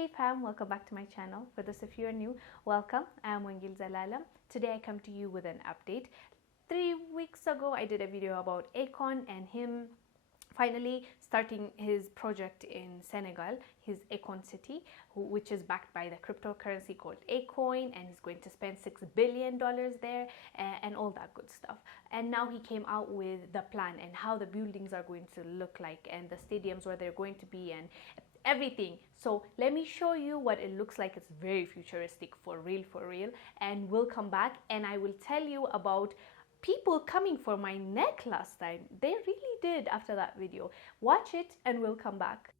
Hey fam, welcome back to my channel. For those of you who are new, welcome. I am Wongel Zelalem. Today I come to you with an update. 3 weeks ago I did a video about Akon and him finally starting his project in Senegal, his Akon city, which is backed by the cryptocurrency called Akon, and he's going to spend $6 billion there and all that good stuff. And now he came out with the plan and how the buildings are going to look like and the stadiums where they're going to be and everything. So let me show you what it looks like. It's very futuristic, for real, and we'll come back and I will tell you about people coming for my neck last time. They really did after that video. Watch it and we'll come back.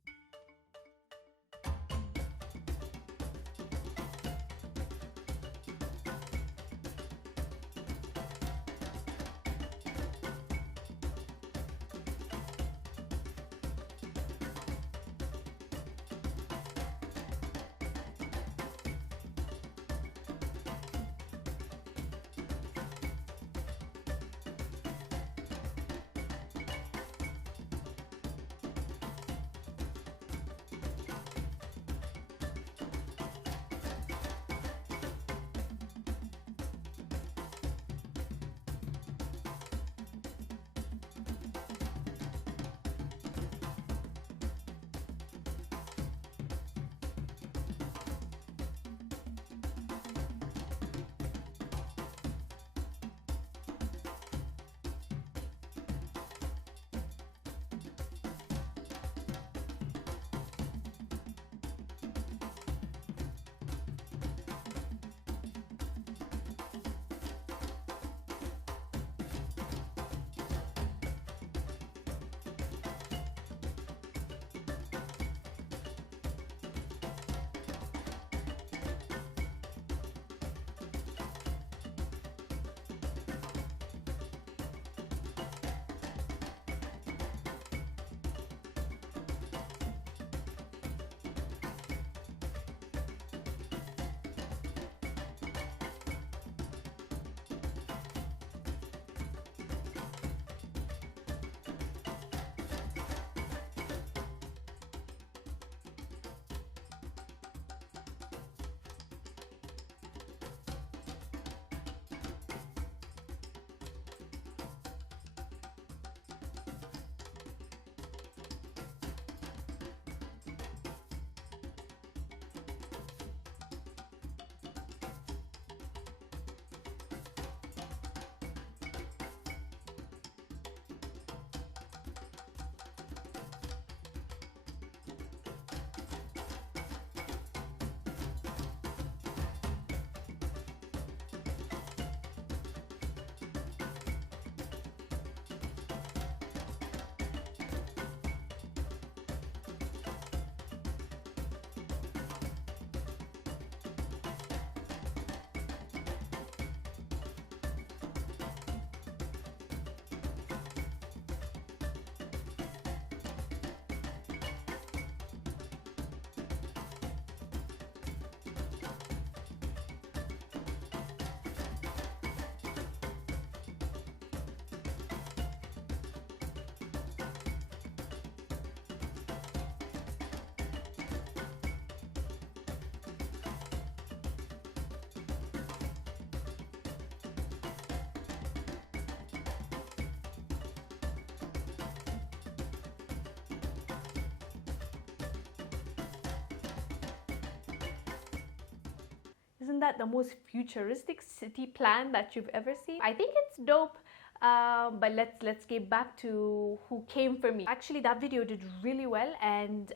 Isn't that the most futuristic city plan that you've ever seen? I think it's dope. But let's get back to who came for me. Actually, that video did really well, and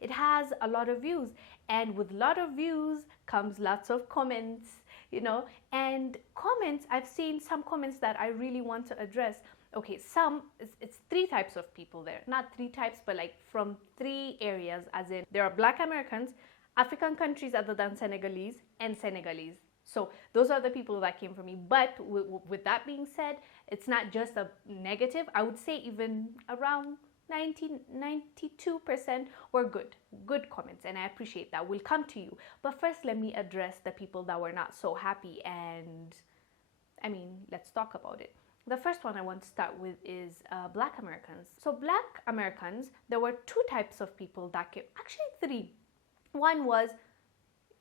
it has a lot of views. And with a lot of views comes lots of comments, you know. And comments, I've seen some comments that I really want to address. Okay, it's 3 types of people there. Not 3 types, but like from 3 areas, as in there are Black Americans, African countries other than Senegalese, and Senegalese. So those are the people that came for me. But with that being said, it's not just a negative. I would say even around 92% were good comments, and I appreciate that. We'll come to you. But first, let me address the people that were not so happy, and I mean, let's talk about it. The first one I want to start with is Black Americans. So Black Americans, there were 2 types of people that came, actually 3. One was,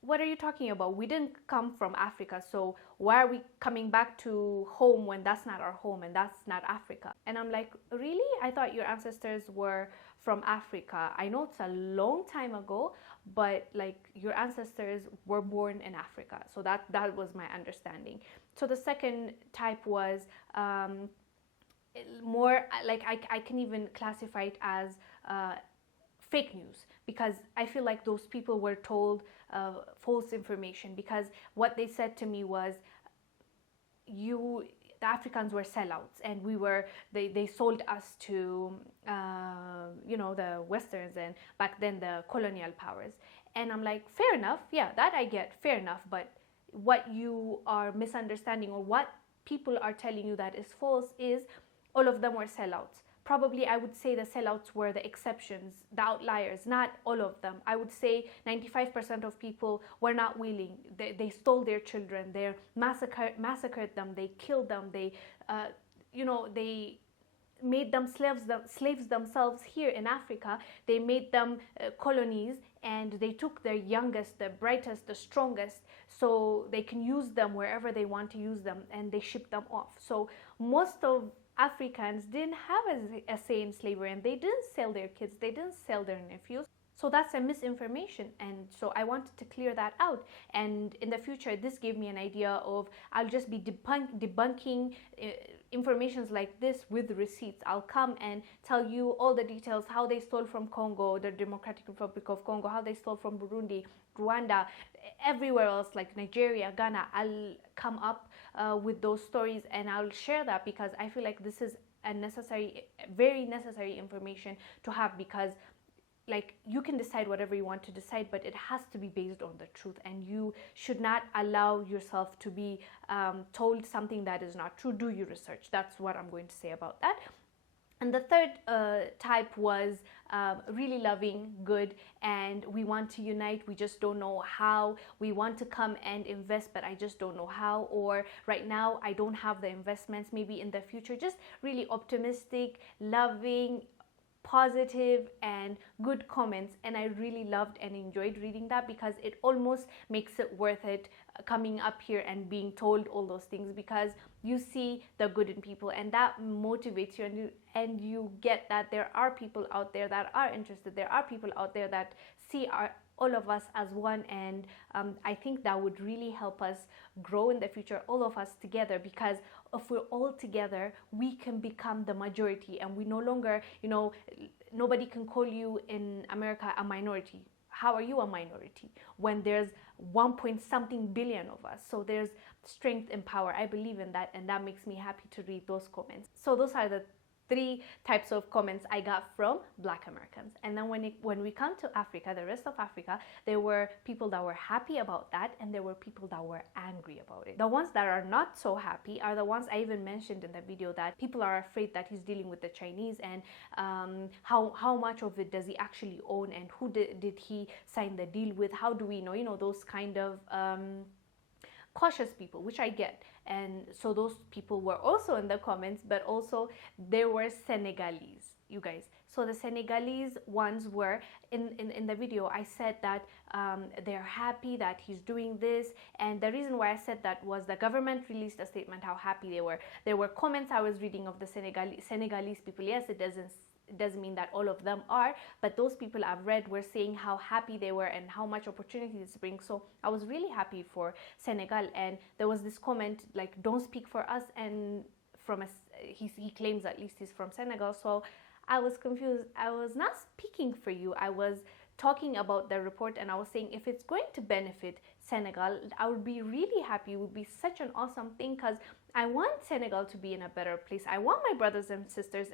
what are you talking about? We didn't come from Africa, so why are we coming back to home when that's not our home and that's not Africa? And I'm like, really? I thought your ancestors were from Africa. I know it's a long time ago, but like your ancestors were born in Africa. So that was my understanding. So the second type was more like I can even classify it as fake news, because I feel like those people were told false information, because what they said to me was, the Africans were sellouts, and they sold us to the Westerns, and back then the colonial powers. And I'm like, fair enough, yeah, that I get, fair enough, but what you are misunderstanding, or what people are telling you that is false, is all of them were sellouts. Probably I would say the sellouts were the exceptions, the outliers, not all of them. I would say 95% of people were not willing. They stole their children, they massacred them, they killed them, they made them slaves themselves here in Africa. They made them colonies, and they took their youngest, the brightest, the strongest, so they can use them wherever they want to use them, and they ship them off. So most of Africans didn't have a say in slavery, and they didn't sell their kids, they didn't sell their nephews. So that's a misinformation, and so I wanted to clear that out. And in the future, this gave me an idea of, I'll just be debunking informations like this with receipts. I'll come and tell you all the details, how they stole from Congo, the Democratic Republic of Congo, how they stole from Burundi, Rwanda, everywhere else, like Nigeria, Ghana. I'll come up with those stories, and I'll share that, because I feel like this is a very necessary information to have, because like, you can decide whatever you want to decide, but it has to be based on the truth, and you should not allow yourself to be told something that is not true. Do your research. That's what I'm going to say about that. And the third type was really loving, good, and we want to unite, we just don't know how. We want to come and invest, but I just don't know how. Or right now, I don't have the investments, maybe in the future. Just really optimistic, loving, positive, and good comments. And I really loved and enjoyed reading that, because it almost makes it worth it coming up here and being told all those things, because you see the good in people, and that motivates you, and you get that there are people out there that are interested. There are people out there that see all of us as one, and I think that would really help us grow in the future, all of us together, because if we're all together, we can become the majority, and we no longer, nobody can call you in America a minority. How are you a minority when there's 1.something billion of us? So there's strength and power. I believe in that, and that makes me happy to read those comments. So those are the 3 types of comments I got from Black Americans. And then when we come to Africa, the rest of Africa, there were people that were happy about that, and there were people that were angry about it. The ones that are not so happy are the ones I even mentioned in the video, that people are afraid that he's dealing with the Chinese, and how much of it does he actually own, and who did he sign the deal with? How do we know? Those kind of cautious people, which I get. And so those people were also in the comments, but also there were Senegalese, you guys. So the Senegalese ones were in the video. I said that they're happy that he's doing this, and the reason why I said that was the government released a statement how happy they were. There were comments I was reading of the Senegalese people. Yes, it doesn't mean that all of them are, but those people I've read were saying how happy they were and how much opportunity this brings. So I was really happy for Senegal. And there was this comment like, don't speak for us, and he claims at least he's from Senegal. So I was confused. I was not speaking for you. I was talking about the report, and I was saying if it's going to benefit Senegal, I would be really happy. It would be such an awesome thing, because I want Senegal to be in a better place. I want my brothers and sisters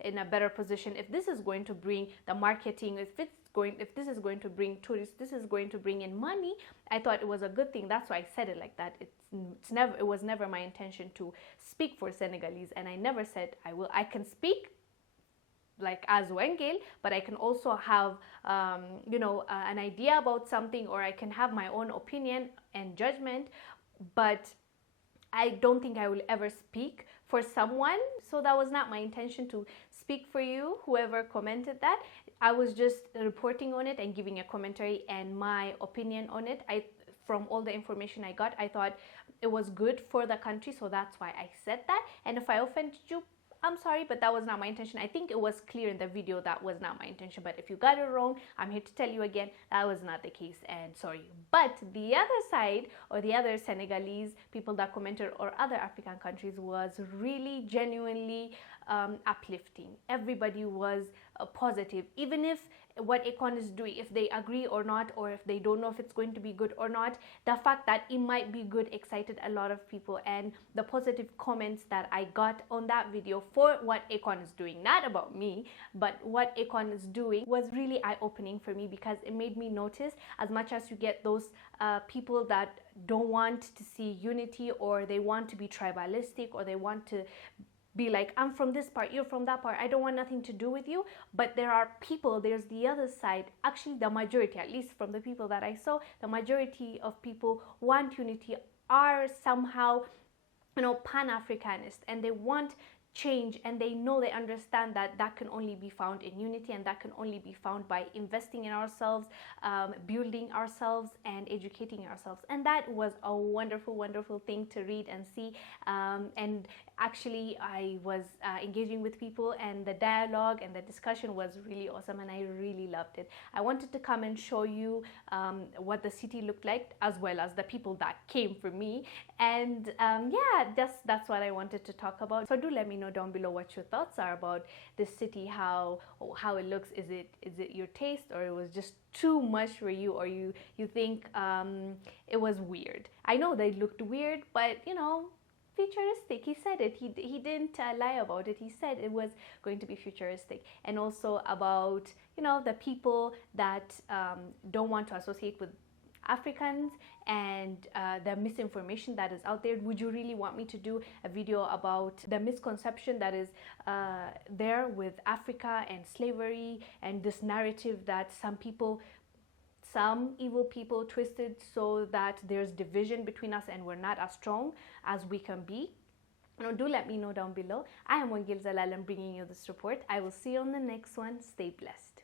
in a better position. If this is going to bring the marketing, if this is going to bring tourists, this is going to bring in money, I thought it was a good thing. That's why I said it like that. It was never my intention to speak for Senegalese, and I never said I can speak like as Wongel, but I can also have an idea about something, or I can have my own opinion and judgment, but I don't think I will ever speak for someone. So that was not my intention to speak for you, whoever commented that. I was just reporting on it and giving a commentary and my opinion on it. From all the information I got, I thought it was good for the country, so that's why I said that. And if I offended you, I'm sorry, but that was not my intention. I think it was clear in the video that was not my intention, but if you got it wrong, I'm here to tell you again, that was not the case, and sorry. But the other side, or the other Senegalese people that commented, or other African countries, was really genuinely uplifting. Everybody was positive, even if what Akon is doing, if they agree or not, or if they don't know if it's going to be good or not, the fact that it might be good excited a lot of people. And the positive comments that I got on that video for what Akon is doing, not about me, but what Akon is doing, was really eye-opening for me, because it made me notice, as much as you get those people that don't want to see unity, or they want to be tribalistic, or they want to be like, I'm from this part, you're from that part, I don't want nothing to do with you. But there are people, there's the other side. Actually, the majority, at least from the people that I saw, the majority of people want unity, are somehow, you know, pan-Africanist, and they want change, and they know, they understand that that can only be found in unity, and that can only be found by investing in ourselves, building ourselves, and educating ourselves. And that was a wonderful thing to read and see. And actually, I was engaging with people, and the dialogue and the discussion was really awesome, and I really loved it. I wanted to come and show you what the city looked like, as well as the people that came for me. And yeah, that's what I wanted to talk about. So do let me know down below what your thoughts are about this city, how it looks. Is it your taste, or it was just too much for you, or you think it was weird? I know they looked weird, but you know, futuristic. He said it. He didn't lie about it. He said it was going to be futuristic. And also about, you know, the people that don't want to associate with Africans, and the misinformation that is out there. Would you really want me to do a video about the misconception that is there with Africa and slavery, and this narrative that some evil people twisted so that there's division between us and we're not as strong as we can be? You know, do let me know down below. I am Wongel Zelalem, bringing you this report. I will see you on the next one. Stay blessed.